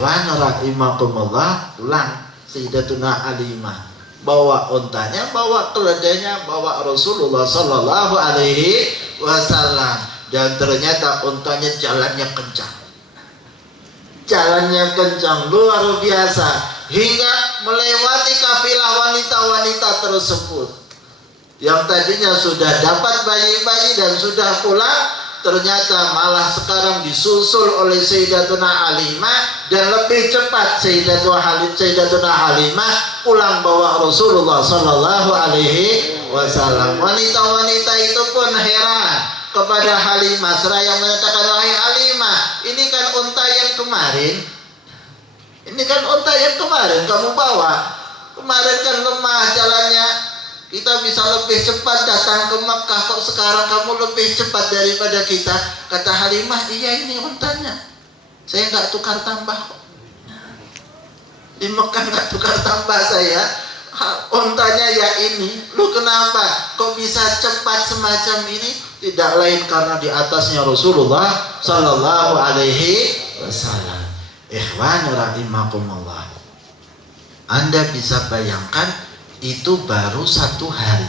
Rahimakumullah, pulang Sayyidatuna Halimah, bawa untanya, bawa keledainya, bawa Rasulullah Sallallahu Alaihi Wasallam, dan ternyata untanya jalannya kencang, luar biasa, hingga melewati kafilah wanita-wanita tersebut yang tadinya sudah dapat bayi-bayi dan sudah pulang. Ternyata malah sekarang disusul oleh Sayyidatuna Halimah, dan lebih cepat Sayyidatuna Halimah pulang bawa Rasulullah Sallallahu Alaihi Wasallam. Wanita-wanita itu pun heran kepada Halimah, seraya menyatakan, wahai Halimah, ini kan unta yang kemarin kamu bawa. Kemarin kan lemah jalannya, kita bisa lebih cepat datang ke Makkah, kok sekarang kamu lebih cepat daripada kita? Kata Halimah, iya ini untanya, saya nggak tukar tambah kok. Di Makkah nggak tukar tambah saya, untanya ya ini. Lu kenapa kok bisa cepat semacam ini? Tidak lain karena di atasnya Rasulullah Sallallahu Alaihi Wasallam. Ikhwan rahimakumullah, Anda bisa bayangkan, itu baru 1 hari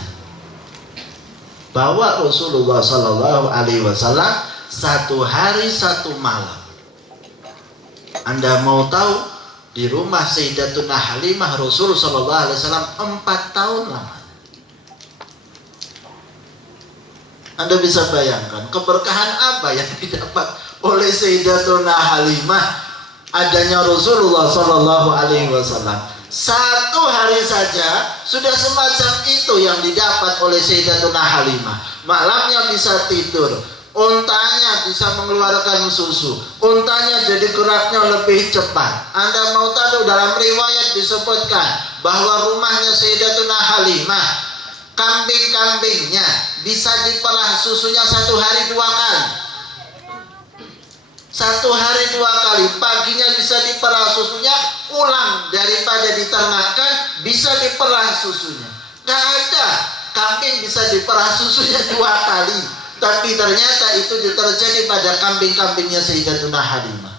bawa Rasulullah Sallallahu Alaihi Wasallam, 1 hari 1 malam. Anda mau tahu, di rumah Sayyidatuna Halimah Rasul Sallallahu Alaihi Wasallam 4 tahun lama. Anda bisa bayangkan keberkahan apa yang didapat oleh Sayyidatuna Halimah adanya Rasulullah Sallallahu Alaihi Wasallam. 1 hari saja sudah semacam itu yang didapat oleh Sayyidatuna Halimah. Malamnya bisa tidur, untanya bisa mengeluarkan susu, untanya jadi geraknya lebih cepat. Anda mau tahu, dalam riwayat disebutkan bahwa rumahnya Sayyidatuna Halimah, kambing-kambingnya bisa diperah susunya 1 hari 2 kali. 1 hari 2 kali, paginya bisa diperah susunya, pulang daripada diternakkan bisa diperah susunya. Gak ada kambing bisa diperah susunya 2 kali, tapi ternyata itu terjadi pada kambing-kambingnya Sayyidatuna Halimah.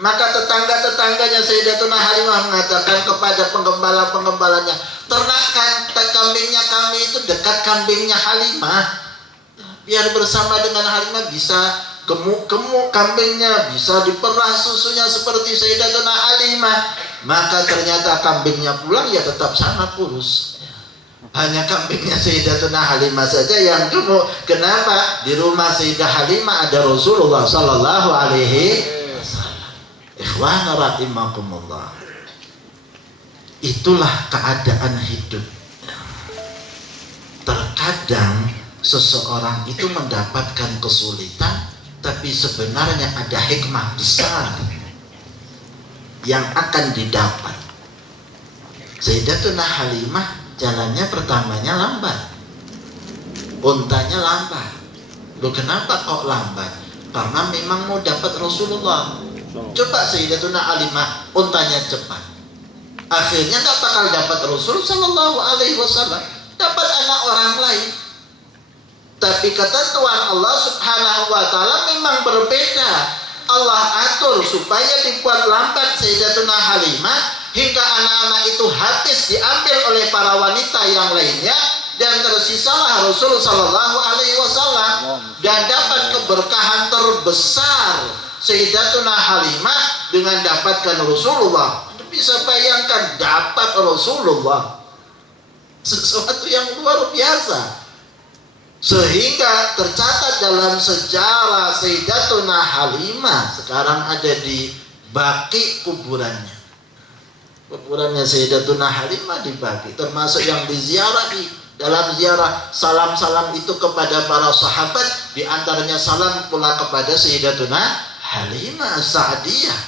Maka tetangga-tetangganya Sayyidatuna Halimah mengatakan kepada penggembala-penggembalanya, ternakkan kambingnya kami itu dekat kambingnya Halimah, biar bersama dengan Halimah bisa gemuk-gemuk kambingnya, bisa diperah susunya seperti Sayyidatuna Halimah. Maka ternyata kambingnya pulang ya tetap sama kurus, hanya kambingnya Sayyidatuna Halimah saja yang gemuk. Kenapa? Di rumah Sayyidah Halimah ada Rasulullah Sallallahu Alaihi Wasallam. Ikhwan rahimakumullah, itulah keadaan hidup. Terkadang seseorang itu mendapatkan kesulitan, tapi sebenarnya ada hikmah besar yang akan didapat. Sayyidatuna Halimah jalannya pertamanya lambat, untanya lambat. Loh, kenapa kok lambat? Karena memang mau dapat Rasulullah. Coba Sayyidatuna Halimah untanya cepat, akhirnya gak bakal dapat Rasul Sallallahu Alaihi Wasallam, dapat anak orang lain. Tapi ketentuan Allah Subhanahu wa Ta'ala memang berbeda. Allah atur supaya dibuat lambat Sayyidatuna Halimah hingga anak-anak itu habis diambil oleh para wanita yang lainnya, dan tersisalah Rasul Sallallahu Alaihi Wasallam, dan dapat keberkahan terbesar Sayyidatuna Halimah dengan dapatkan Rasulullah. Anda bisa bayangkan, dapat Rasulullah, sesuatu yang luar biasa. Sehingga tercatat dalam sejarah Sayyidatuna Halimah sekarang ada di Baqi kuburannya. Kuburannya Sayyidatuna Halimah di Baqi, termasuk yang diziarahi. Dalam ziarah, salam-salam itu kepada para sahabat, di antaranya salam pula kepada Sayyidatuna Halimah Sa'diyah,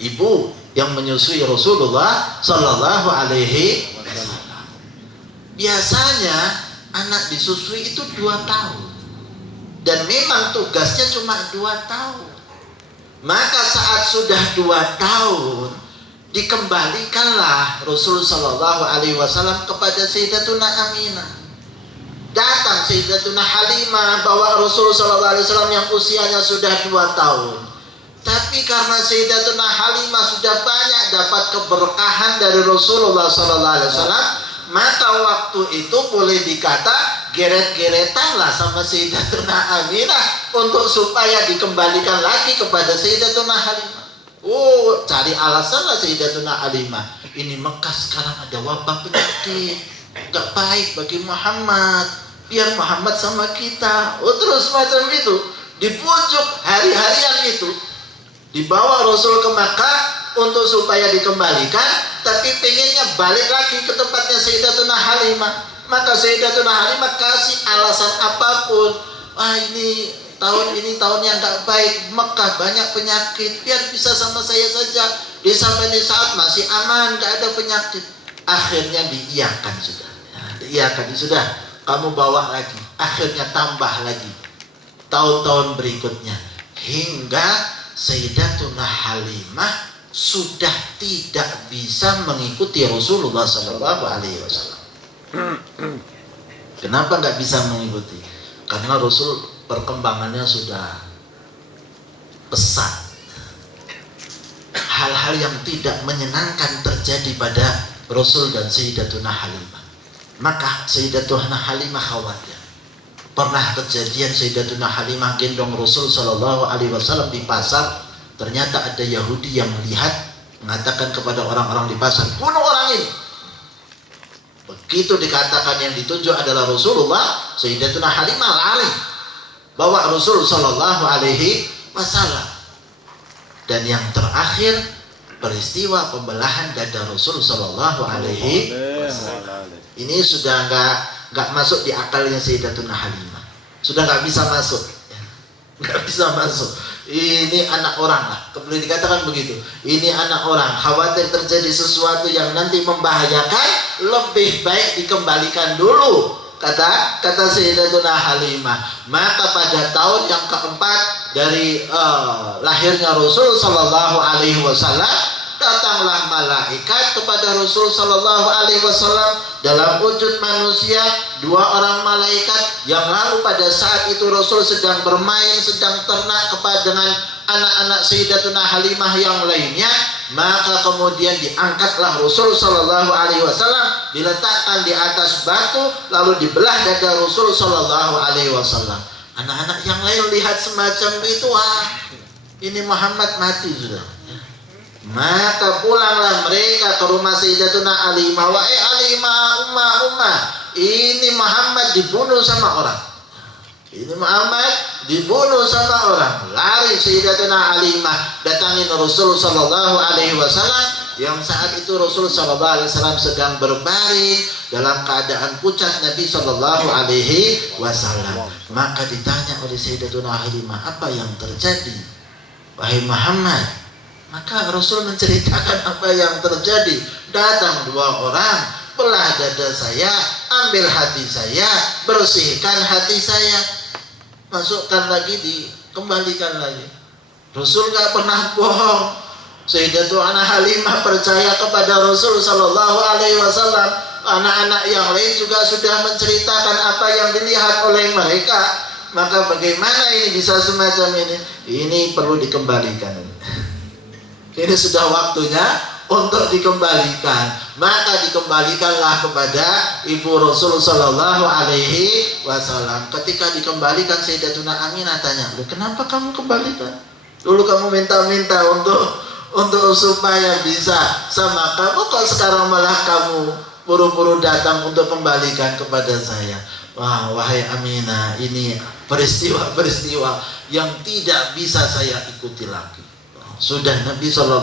ibu yang menyusui Rasulullah Sallallahu Alaihi Wasallam. Biasanya anak disusui itu 2 tahun, dan memang tugasnya cuma 2 tahun. Maka saat sudah 2 tahun, dikembalikanlah Rasul Sallallahu Alaihi Wasallam kepada Sayyidatuna Aminah. Datang Sayyidatuna Halimah bawa Rasul Sallallahu Alaihi Wasallam yang usianya sudah 2 tahun. Tapi karena Sayyidatuna Halimah sudah banyak dapat keberkahan dari Rasulullah SAW, maka waktu itu boleh dikata geret-geretan lah sama Sayyidatuna Aminah untuk supaya dikembalikan lagi kepada Sayyidatuna Halimah. Oh, cari alasan lah Sayyidatuna Halimah. Ini Mekah sekarang ada wabah penyakit, gak baik bagi Muhammad. Biar Muhammad sama kita. Oh, terus macam itu. Dipujuk hari-harian itu. Dibawa Rasul ke Makkah untuk supaya dikembalikan, tapi pengennya balik lagi ke tempatnya Sayyidatuna Halimah. Maka Sayyidatuna Halimah kasih alasan apapun. Ini tahun yang gak baik, Mekah banyak penyakit, biar bisa sama saya saja. Di sampai di saat masih aman, gak ada penyakit. Akhirnya diiyakan sudah. Diiyakan sudah. Kamu bawa lagi. Akhirnya tambah lagi. Tahun-tahun berikutnya hingga Sayyidatuna Halimah sudah tidak bisa mengikuti Rasulullah SAW. Kenapa nggak bisa mengikuti? Karena Rasul perkembangannya sudah pesat. Hal-hal yang tidak menyenangkan terjadi pada Rasul dan Sayyidatuna Halimah. Maka Sayyidatuna Halimah khawatir. Pernah kejadian Sayyidatuna Halimah gendong Rasul SAW di pasar. Ternyata ada Yahudi yang melihat, mengatakan kepada orang-orang di pasar, bunuh orang ini. Begitu dikatakan yang ditunjuk adalah Rasulullah, Sayyidatuna Halimah lari bawa Rasul SAW. Dan yang terakhir peristiwa pembelahan dada Rasul SAW. Ini sudah nggak masuk di akalnya Sayyidatuna Halimah. Sudah nggak bisa masuk, nggak bisa masuk. Ini anak orang lah, boleh dikatakan begitu. Ini anak orang, khawatir terjadi sesuatu yang nanti membahayakan, lebih baik dikembalikan dulu, kata Sayyidatuna Halimah. Maka pada tahun yang keempat dari lahirnya Rasul SAW, datanglah malaikat kepada Rasul SAW dalam wujud manusia. 2 orang malaikat yang lalu pada saat itu Rasul sedang bermain, sedang ternak dengan anak-anak Sayyidatuna Halimah yang lainnya. Maka kemudian diangkatlah Rasul SAW, diletakkan di atas batu, lalu dibelah dada Rasul SAW. Anak-anak yang lain lihat semacam itu, ini Muhammad mati sudah. Maka pulanglah mereka ke rumah Sayyidatuna Halimah. Wahai Halimah, Ummah, ini Muhammad dibunuh sama orang. Ini Muhammad dibunuh sama orang. Lari Sayyidatuna Halimah datangi Rasul SAW, yang saat itu Rasul SAW sedang berbaring dalam keadaan pucat Nabi SAW. Maka ditanya oleh Sayyidatuna Halimah, apa yang terjadi wahai Muhammad? Maka Rasul menceritakan apa yang terjadi. Datang 2 orang, belah dada saya, ambil hati saya, bersihkan hati saya, masukkan lagi, dikembalikan lagi. Rasul gak pernah bohong. Sayyidatuna Halimah percaya kepada Rasul SAW. Anak-anak yang lain juga sudah menceritakan apa yang dilihat oleh mereka. Maka bagaimana ini bisa semacam ini? Ini perlu dikembalikan. Ini sudah waktunya untuk dikembalikan. Maka dikembalikanlah kepada ibu Rasul SAW. Ketika dikembalikan, Sayyidatuna Aminah tanya, kenapa kamu kembalikan? Dulu kamu minta-minta untuk supaya bisa sama kamu, kok sekarang malah kamu buru-buru datang untuk kembalikan kepada saya. Wahai Aminah, ini peristiwa-peristiwa yang tidak bisa saya ikuti lagi. Sudah Nabi SAW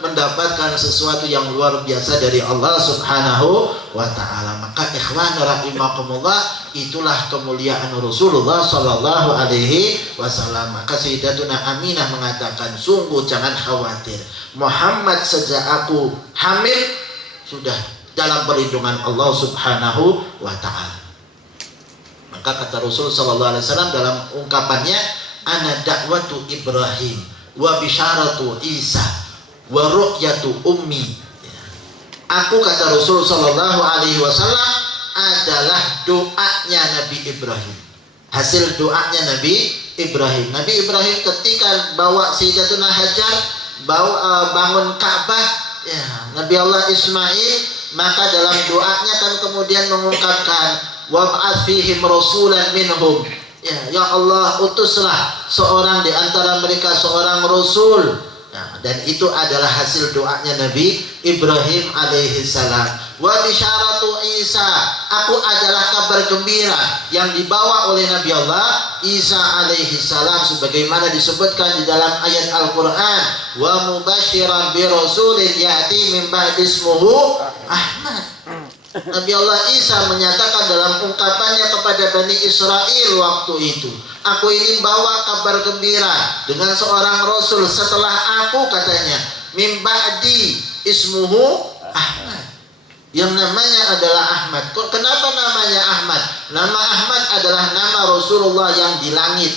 mendapatkan sesuatu yang luar biasa dari Allah Subhanahu wa Ta'ala. Maka ikhwan rahimakumullah, itulah kemuliaan Rasulullah SAW. Maka Sayyidatuna Aminah mengatakan, sungguh jangan khawatir, Muhammad sejak aku hamil sudah dalam perlindungan Allah Subhanahu wa Ta'ala. Maka kata Rasul SAW dalam ungkapannya, ana da'watu Ibrahim wa bisyaratu Isa wa ru'yatu ummi. Aku, kata Rasul SAW, adalah doanya Nabi Ibrahim, hasil doanya Nabi Ibrahim. Nabi Ibrahim ketika bawa Sayyidatuna Hajar bangun Ka'bah, ya, Nabi Allah Ismail, maka dalam doanya kan kemudian mengungkapkan wab'ats fihim rasulan minhum. Ya Allah, utuslah seorang di antara mereka seorang rasul. Nah, dan itu adalah hasil doanya Nabi Ibrahim alaihi salam. Wa bisyaratu Isa, aku adalah kabar gembira yang dibawa oleh Nabi Allah Isa alaihi salam sebagaimana disebutkan di dalam ayat Al-Qur'an, wa mubasysyiran bi rasulin ya'ti min ba'di ismuhu Ahmad. Nabi Allah Isa menyatakan dalam ungkapannya kepada Bani Israel waktu itu, aku ini bawa kabar gembira dengan seorang rasul setelah aku, katanya, min ba'di ismuhu Ahmad, yang namanya adalah Ahmad. Kenapa namanya Ahmad? Nama Ahmad adalah nama Rasulullah yang di langit,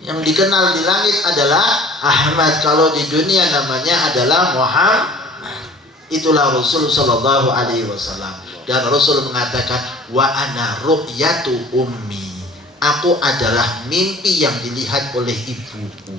yang dikenal di langit adalah Ahmad. Kalau di dunia namanya adalah Muhammad. Itulah Rasul sallallahu alaihi wasallam. Dan Rasul mengatakan, wa ana ru'yatu ummi, aku adalah mimpi yang dilihat oleh ibuku.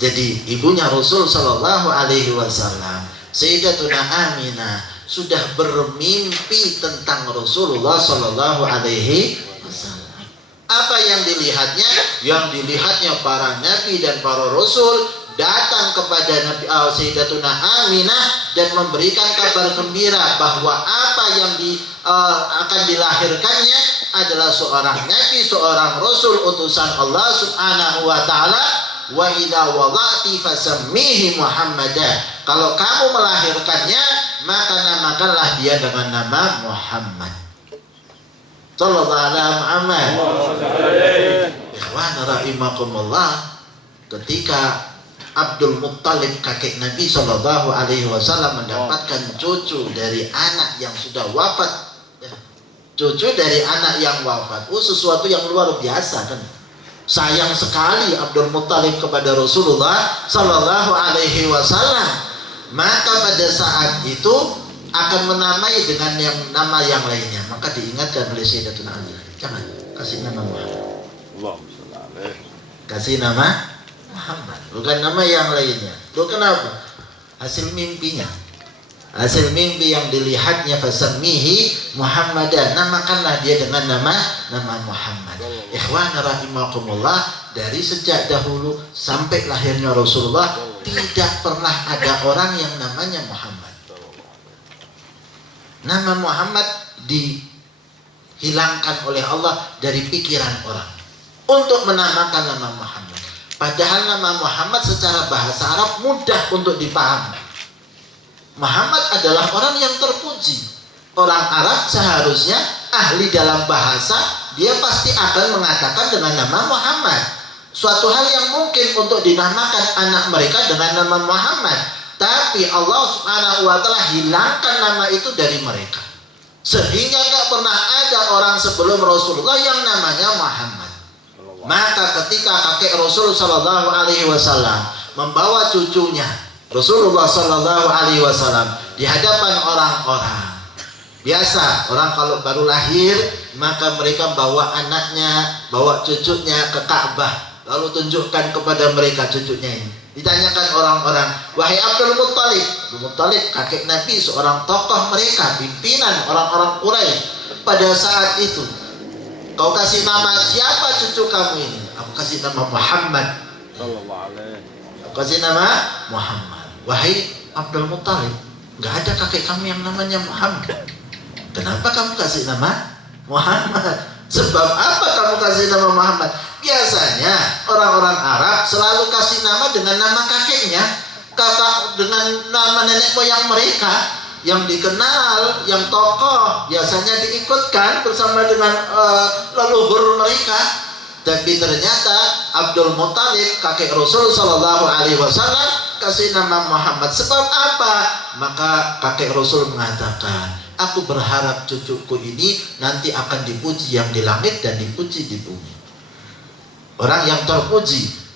Jadi ibunya Rasul sallallahu alaihi wasallam, Sayyidatuna Aminah, sudah bermimpi tentang Rasulullah sallallahu alaihi wasallam. Apa yang dilihatnya? Yang dilihatnya para nabi dan para rasul datang kepada Nabi Sayyidatuna Aminah dan memberikan kabar gembira bahwa apa yang akan dilahirkannya adalah seorang nabi, seorang rasul utusan Allah Subhanahu wa taala. Wa idza wada'ti fasammihi Muhammadan, kalau kamu melahirkannya maka namakanlah dia dengan nama Muhammad sallallahu alaihi Muhammad. Ikhwan rahimakumullah, ketika Abdul Muttalib kakek Nabi Shallallahu Alaihi Wasallam mendapatkan cucu dari anak yang sudah wafat, ya. Cucu dari anak yang wafat, sesuatu yang luar biasa kan. Sayang sekali Abdul Muttalib kepada Rasulullah Shallallahu Alaihi Wasallam. Maka pada saat itu akan menamai dengan nama yang lainnya. Maka diingatkan oleh Sayyidatuna Aminah, jangan kasih nama Muhammad. Kasih nama Muhammad, bukan nama yang lainnya. Itu kenapa? Hasil mimpinya, hasil mimpi yang dilihatnya, fasammihi Muhammadan, namakanlah dia dengan nama Muhammad. Ikhwan rahimakumullah, dari sejak dahulu sampai lahirnya Rasulullah tidak pernah ada orang yang namanya Muhammad. Nama Muhammad dihilangkan oleh Allah dari pikiran orang untuk menamakan nama Muhammad. Padahal nama Muhammad secara bahasa Arab mudah untuk dipahami. Muhammad adalah orang yang terpuji. Orang Arab seharusnya ahli dalam bahasa, dia pasti akan mengatakan dengan nama Muhammad. Suatu hal yang mungkin untuk dinamakan anak mereka dengan nama Muhammad, tapi Allah Subhanahu wa taala hilangkan nama itu dari mereka. Sehingga gak pernah ada orang sebelum Rasulullah yang namanya Muhammad. Maka ketika kakek Rasul sallallahu alaihi wasallam membawa cucunya Rasulullah sallallahu alaihi wasallam di hadapan orang-orang, biasa orang kalau baru lahir maka mereka bawa anaknya, bawa cucunya ke Ka'bah, lalu tunjukkan kepada mereka cucunya ini. Ditanyakan orang-orang, wahai Abdul Muttalib, Abdul Muttalib kakek Nabi, seorang tokoh mereka, pimpinan orang-orang Quraisy pada saat itu, kau kasih nama siapa cucu kamu ini? Aku kasih nama Muhammad. Aku kasih nama Muhammad. Wahai Abdul Muttalib, nggak ada kakek kamu yang namanya Muhammad. Kenapa kamu kasih nama Muhammad? Sebab apa kamu kasih nama Muhammad? Biasanya orang-orang Arab selalu kasih nama dengan nama kakeknya, dengan nama nenek moyang mereka yang dikenal, yang tokoh, biasanya diikutkan bersama dengan leluhur mereka. Tapi ternyata Abdul Muttalib kakek Rasul sallallahu alaihi wasallam kasih nama Muhammad. Sebab apa? Maka kakek Rasul mengatakan, aku berharap cucuku ini nanti akan dipuji yang di langit dan dipuji di bumi. Orang yang terpuji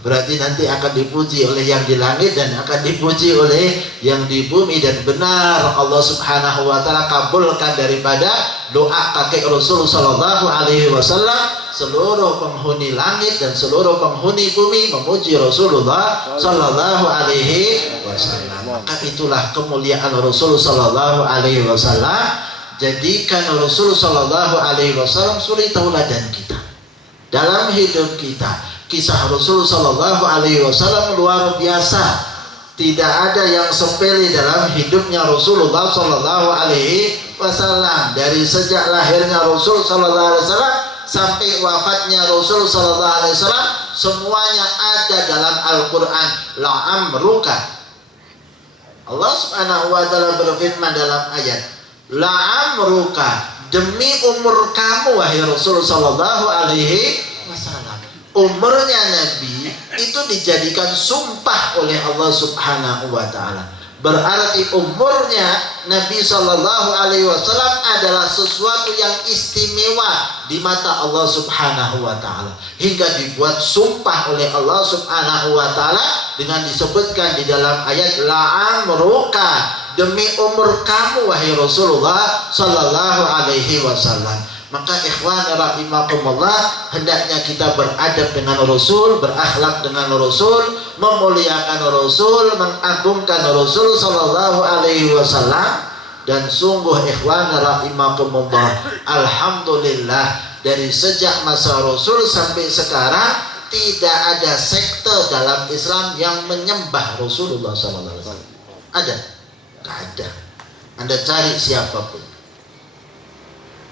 berarti nanti akan dipuji oleh yang di langit dan akan dipuji oleh yang di bumi. Dan benar Allah Subhanahu wa taala kabulkan daripada doa kakek Rasul sallallahu alaihi wasallam seluruh penghuni langit dan seluruh penghuni bumi memuji Rasulullah sallallahu alaihi wasallam. Maka itulah kemuliaan Rasul sallallahu alaihi wasallam. Jadikan Rasul sallallahu alaihi wasallam suri tauladan kita dalam hidup kita. Kisah Rasul sallallahu alaihi wasallam luar biasa. Tidak ada yang sepele dalam hidupnya Rasulullah sallallahu alaihi wasallam. Dari sejak lahirnya Rasul sallallahu alaihi wasallam sampai wafatnya Rasul sallallahu alaihi wasallam, semuanya ada dalam Al-Qur'an. La'amruka, Allah Subhanahu wa taala berfirman dalam ayat, la'amruka, demi umur kamu wahai Rasul sallallahu alaihi wasallam. Umurnya Nabi itu dijadikan sumpah oleh Allah Subhanahu wa taala. Berarti umurnya Nabi sallallahu alaihi wasallam adalah sesuatu yang istimewa di mata Allah Subhanahu wa taala, hingga dibuat sumpah oleh Allah Subhanahu wa taala dengan disebutkan di dalam ayat la'amruka, demi umur kamu wahai Rasulullah sallallahu alaihi wasallam. Maka ikhwan rahimakumullah, hendaknya kita beradab dengan Rasul, berakhlak dengan Rasul, memuliakan Rasul, mengagungkan Rasul sallallahu alaihi wasallam. Dan sungguh ikhwan rahimakumullah, alhamdulillah, dari sejak masa Rasul sampai sekarang tidak ada sekte dalam Islam yang menyembah Rasulullah sallallahu alaihi wasallam. Ada? Tidak ada. Anda cari siapapun.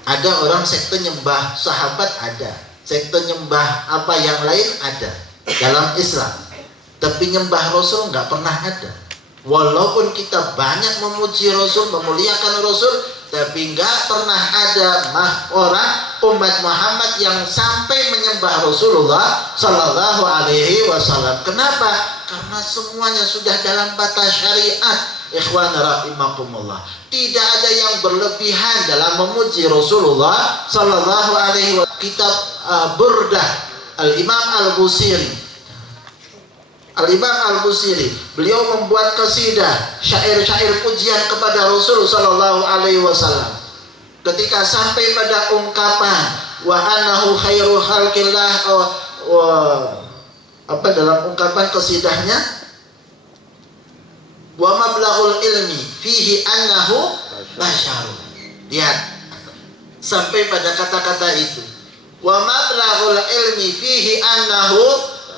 Ada orang sekte nyembah sahabat, ada. Sekte nyembah apa yang lain, ada dalam Islam. Tapi nyembah Rasul nggak pernah ada. Walaupun kita banyak memuji Rasul, memuliakan Rasul, tapi nggak pernah ada orang umat Muhammad yang sampai menyembah Rasulullah sallallahu alaihi wasallam. Kenapa? Karena semuanya sudah dalam batas syariat. Ikhwan rahimakumullah, tidak ada yang berlebihan dalam memuji Rasulullah sallallahu alaihi wasallam. Kitab Burdah Al-Imam Al-Busiri, Al-Imam Al-Busiri, beliau membuat qasidah, syair-syair pujian kepada Rasul sallallahu alaihi wasallam. Ketika sampai pada ungkapan wa annahu khairu khalqillah, apa dalam ungkapan qasidahnya, wa mablaghul ilmi fihi annahu basyarun. Lihat sampai pada kata-kata itu, wa mablaghul ilmi fihi annahu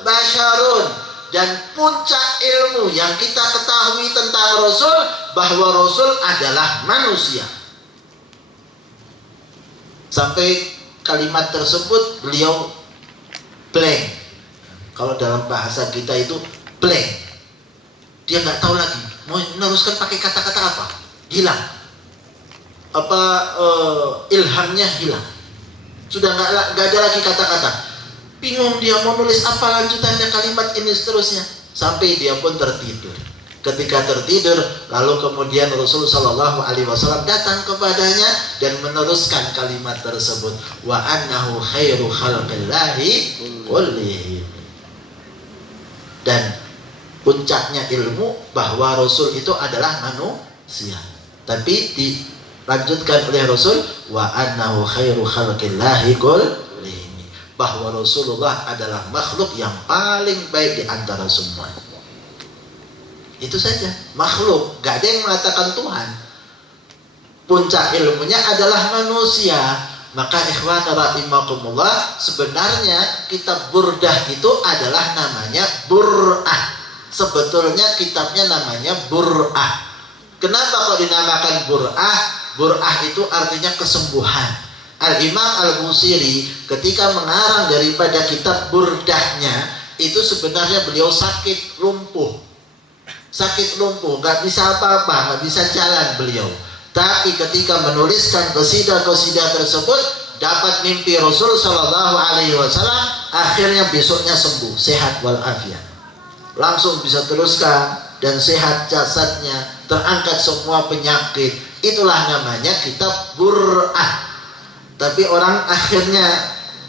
basyarun, dan puncak ilmu yang kita ketahui tentang Rasul bahwa Rasul adalah manusia. Sampai kalimat tersebut beliau blank. Kalau dalam bahasa kita itu blank. Dia nggak tahu lagi mau meneruskan pakai kata-kata apa, hilang. Apa ilhamnya hilang. Sudah nggak ada lagi kata-kata. Bingung dia mau nulis apa lanjutannya kalimat ini seterusnya. Sampai dia pun tertidur. Ketika tertidur, lalu kemudian Rasulullah sallallahu alaihi wasallam datang kepadanya dan meneruskan kalimat tersebut. Wa annahu khairu khalqillahi kullihim. Dan puncaknya ilmu bahwa Rasul itu adalah manusia. Tapi dilanjutkan oleh Rasul wa annahu khairu khalqillahi kullihim, bahwa Rasulullah adalah makhluk yang paling baik di antara semua. Itu saja, makhluk, gak ada yang mengatakan Tuhan. Puncak ilmunya adalah manusia. Maka ikhwan rahimakumullah, sebenarnya kitab Burdah itu adalah namanya Bur'ah. Sebetulnya kitabnya namanya Bur'ah. Kenapa kok dinamakan Bur'ah? Bur'ah itu artinya kesembuhan. Al-Imam Al-Busiri ketika mengarang daripada kitab Burdahnya, itu sebenarnya beliau sakit lumpuh, gak bisa apa-apa, gak bisa jalan beliau. Tapi ketika menuliskan qasidah-qasidah tersebut, dapat mimpi Rasul sallallahu alaihi wasallam, akhirnya besoknya sembuh, sehat walafiat. Langsung bisa teruskan dan sehat jasadnya, terangkat semua penyakit. Itulah namanya kitab Bur'ah. Tapi orang akhirnya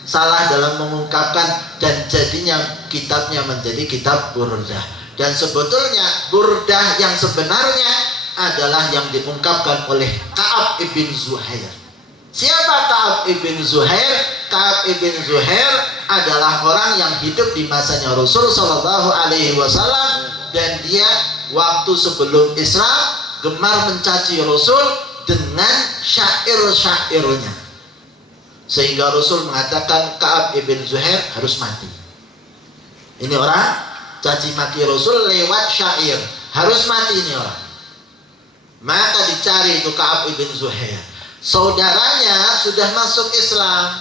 salah dalam mengungkapkan dan jadinya kitabnya menjadi kitab Burdah. Dan sebetulnya Burdah yang sebenarnya adalah yang diungkapkan oleh Ka'ab ibn Zuhair. Siapa Ka'ab ibn Zuhair? Ka'ab ibn Zuhair adalah orang yang hidup di masanya Rasul Shallallahu Alaihi Wasallam, dan dia waktu sebelum Islam gemar mencaci Rasul dengan syair-syairnya, sehingga Rasul mengatakan Ka'ab ibn Zuhair harus mati. Ini orang caci maki Rasul lewat syair, harus mati ini orang. Maka dicari itu Ka'ab ibn Zuhair. Saudaranya sudah masuk Islam.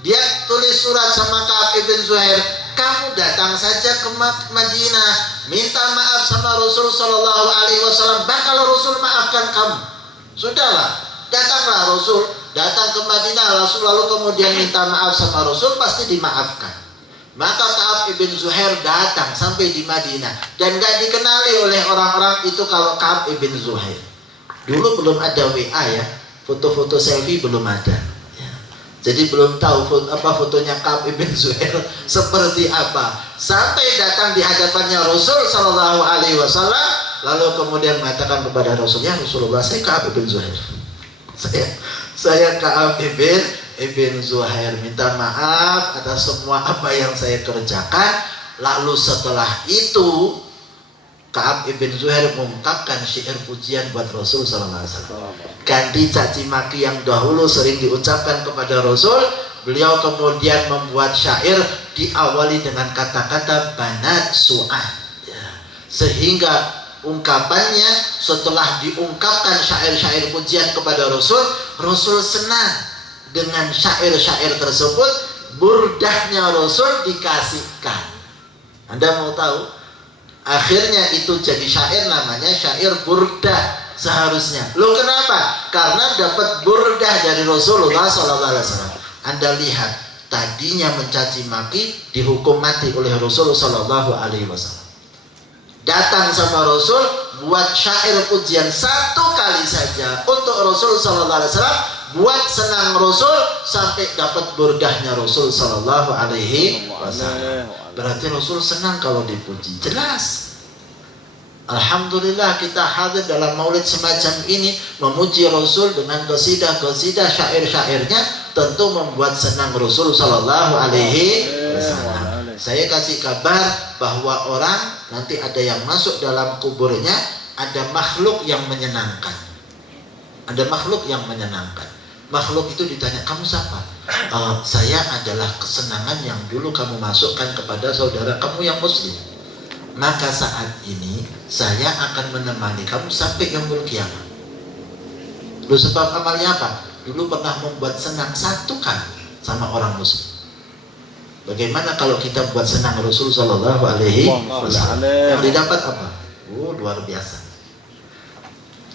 Dia tulis surat sama Ka'ab ibn Zuhair, kamu datang saja ke Madinah, minta maaf sama Rasul Sallallahu Alaihi Wasallam, bakal Rasul maafkan kamu. Sudahlah, datanglah Rasul, datang ke Madinah Rasul, lalu kemudian minta maaf sama Rasul, pasti dimaafkan. Maka Ka'ab ibn Zuhair datang sampai di Madinah, dan gak dikenali oleh orang-orang itu kalau Ka'ab ibn Zuhair. Dulu belum ada WA ya, foto-foto selfie belum ada ya. Jadi belum tahu fotonya Ka'ab ibn Zuhair seperti apa, sampai datang di hadapannya Rasul Sallallahu Alaihi Wasallam, lalu kemudian mengatakan kepada Rasul, ya Rasulullah, saya Ka'ab ibn Zuhair, saya Ka'ab ibn Zuhair, minta maaf atas semua apa yang saya kerjakan. Lalu setelah itu Ka'ab ibn Zuhair mengungkapkan syair pujian buat Rasul Sallallahu Alaihi Wasallam. Ganti caci maki yang dahulu sering diucapkan kepada Rasul, beliau kemudian membuat syair diawali dengan kata-kata banat su'ah ya. Sehingga ungkapannya setelah diungkapkan syair-syair pujian kepada Rasul, Rasul senang dengan syair-syair tersebut. Burdahnya Rasul dikasihkan. Anda mau tahu? Akhirnya itu jadi syair, namanya syair burdah seharusnya. Loh kenapa? Karena dapat burdah dari Rasulullah SAW. Anda lihat, tadinya mencaci maki dihukum mati oleh Rasulullah SAW. Datang sama Rasul, buat syair pujian satu kali saja untuk Rasul Sallallahu Alaihi Wasallam, buat senang Rasul sampai dapat burdahnya Rasul Sallallahu Alaihi Wasallam. Berarti Rasul senang kalau dipuji, jelas. Alhamdulillah kita hadir dalam maulid semacam ini, memuji Rasul dengan qasidah-qasidah syair-syairnya, tentu membuat senang Rasul Sallallahu Alaihi Wasallam. Saya kasih kabar bahwa orang nanti ada yang masuk dalam kuburnya, ada makhluk yang menyenangkan. Ada makhluk yang menyenangkan. Makhluk itu ditanya, kamu siapa? Saya adalah kesenangan yang dulu kamu masukkan kepada saudara kamu yang muslim. Maka saat ini saya akan menemani kamu sampai yaumul qiyamah. Lu sebab amalnya apa? Dulu pernah membuat senang satu kali sama orang muslim. Bagaimana kalau kita buat senang Rasul Sallallahu Alaihi Wasallam? Yang didapat apa? Luar biasa.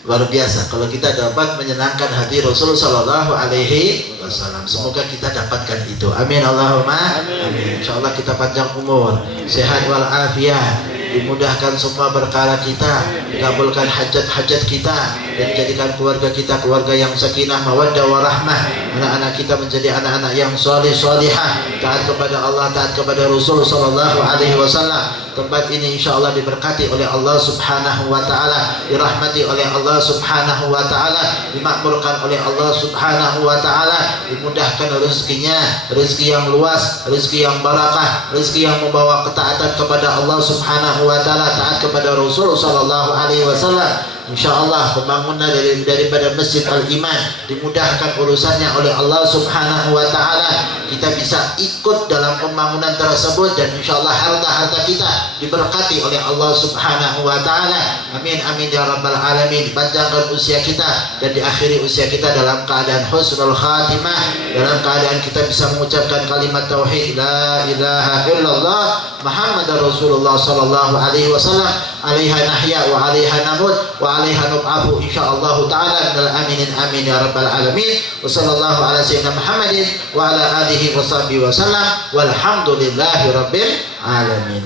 Luar biasa kalau kita dapat menyenangkan hati Rasul Sallallahu Alaihi Wasallam. Semoga kita dapatkan itu. Amin Allahumma amin. Insyaallah kita panjang umur, sehat walafiat, dimudahkan semua perkara kita, dikabulkan hajat-hajat kita, dan jadikan keluarga kita keluarga yang sakinah, mawaddah, warahmah. Anak-anak kita menjadi anak-anak yang salih salihah, taat kepada Allah, taat kepada Rasul Sallallahu Alaihi Wasallam. Tempat ini insyaallah diberkati oleh Allah Subhanahu wa taala, dirahmati oleh Allah Subhanahu wa taala, dimakmurkan oleh Allah Subhanahu wa taala, dimudahkan rezekinya, rezeki yang luas, rezeki yang barakah, rezeki yang membawa ketaatan kepada Allah Subhanahu wa taala, taat kepada Rasul Sallallahu Alaihi Wasallam. InsyaAllah pembangunan daripada Masjid Al-Iman dimudahkan urusannya oleh Allah Subhanahu wa ta'ala. Kita bisa ikut dalam pembangunan tersebut, dan insyaAllah harta-harta kita diberkati oleh Allah Subhanahu wa ta'ala. Amin amin ya rabbal alamin. Dipanjangkan usia kita dan diakhiri usia kita dalam keadaan husnul khatimah, dalam keadaan kita bisa mengucapkan kalimat tauhid la ilaha illallah Muhammadar Rasulullah sallallahu alaihi wasallam, alaiha nahya wa alaiha namut wa alaiha nub'afu insyaallah ta'ala minal aminin amin ya rabbal alamin. Wa sallallahu ala sayyidina Muhammadin wa ala alihi wa sahbihi wa sallam walhamdulillahi rabbil alamin.